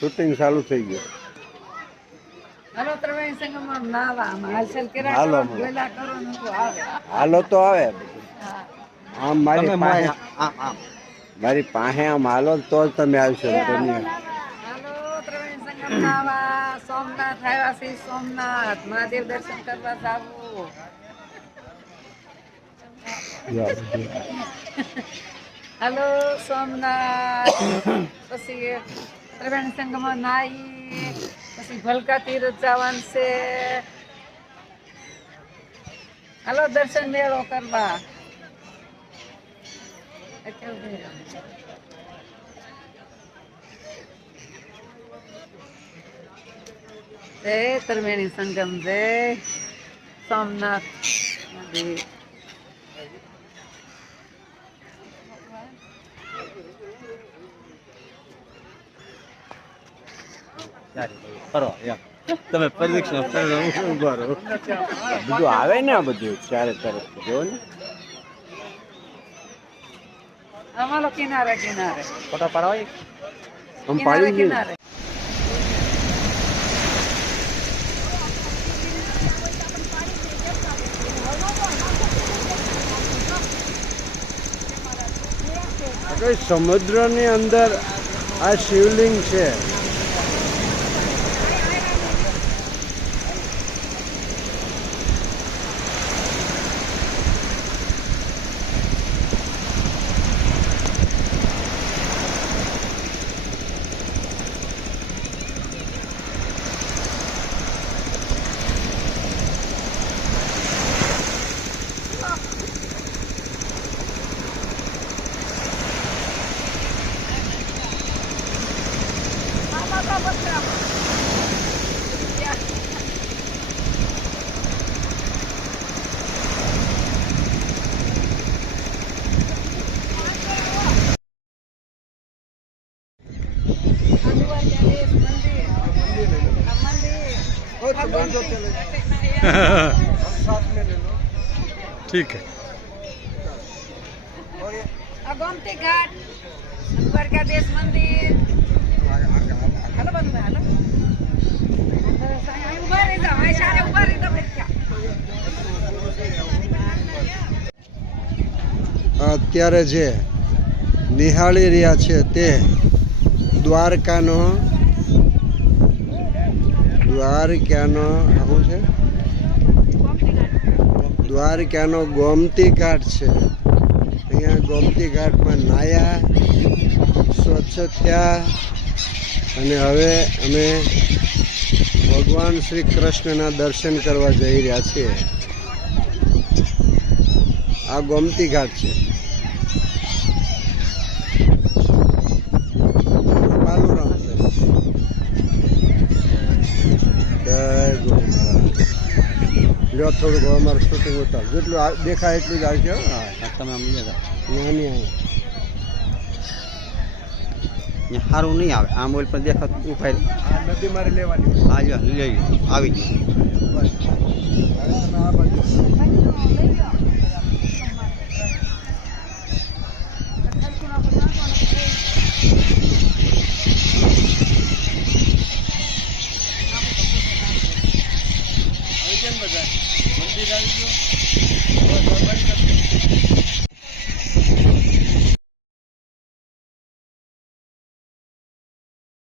Shooting ચાલુ થઈ ગયું. હાલો ત્રિવેણી સંગમમાં નાવા આમાં હાલચાલ કર્યા હાલો, કરો, હાલો. ગોલા કરો ને તો આવે. હાલો તો આવે. હા. આમ મારી પાસે આમ મારી પાસે આમ હાલો તો જ તમે આવશો. એ તમે હાલો ત્રિવેણી સંગમ નાવા સોમનાથ આવ્યા છે. સોમનાથ મહાદેવ દર્શન કરવા જાવું. હાલો સોમનાથ પછી ત્રિવેણી સંગમમાં નાઈ પછી ભલકા તીરથ જવાનું છે. હાલો દર્શન મેળો કરવા. જય ત્રિવેણી સંગમ જય સોમનાથ મહાદેવ. કરો તમે પરીક્ષા ઉભા રહો. બધું આવે ને આ બધું ચારે તરફ જો ને. અમારો કિનારે કિનારે ફોટા પાડવા આમ કિનારે પાડી ગયું. કિનારે. સમુદ્રની અંદર આ શિવલિંગ છે. ठीक है. गोमती घाट द्वारकाधीश मंदिर. हेलो बंधु हेलो. उभा रही जाओ ऐसा उभा रही जाओ क्या. અત્યારે જે નિહાળી રહ્યા છે તે દ્વારકાનો શું છે? દ્વારકાનો ગોમતી ઘાટ છે. અહીંયા ગોમતી ઘાટમાં નાયા, સ્વચ્છ થયા અને હવે અમે ભગવાન શ્રી કૃષ્ણના દર્શન કરવા જઈ રહ્યા છીએ. આ ગોમતી ઘાટ છે. બાલુરામ છે. જય ગુરુ મહારાજ. જો થોડુંક અમારું શૂટિંગ ઉતાર જેટલું દેખાય એટલું જ આવશે. હા તમે આમ લઈ જાઓ. નાની આવે. અહીંયા સારું નહીં આવે આમ ઓલ પણ દેખાતું ઉભા રહે. આ નદી મારે લેવાની. હા જો લઈ આવી ગયું. બસ હવે તમે આ બાજુ મંદિર આવી ગયું.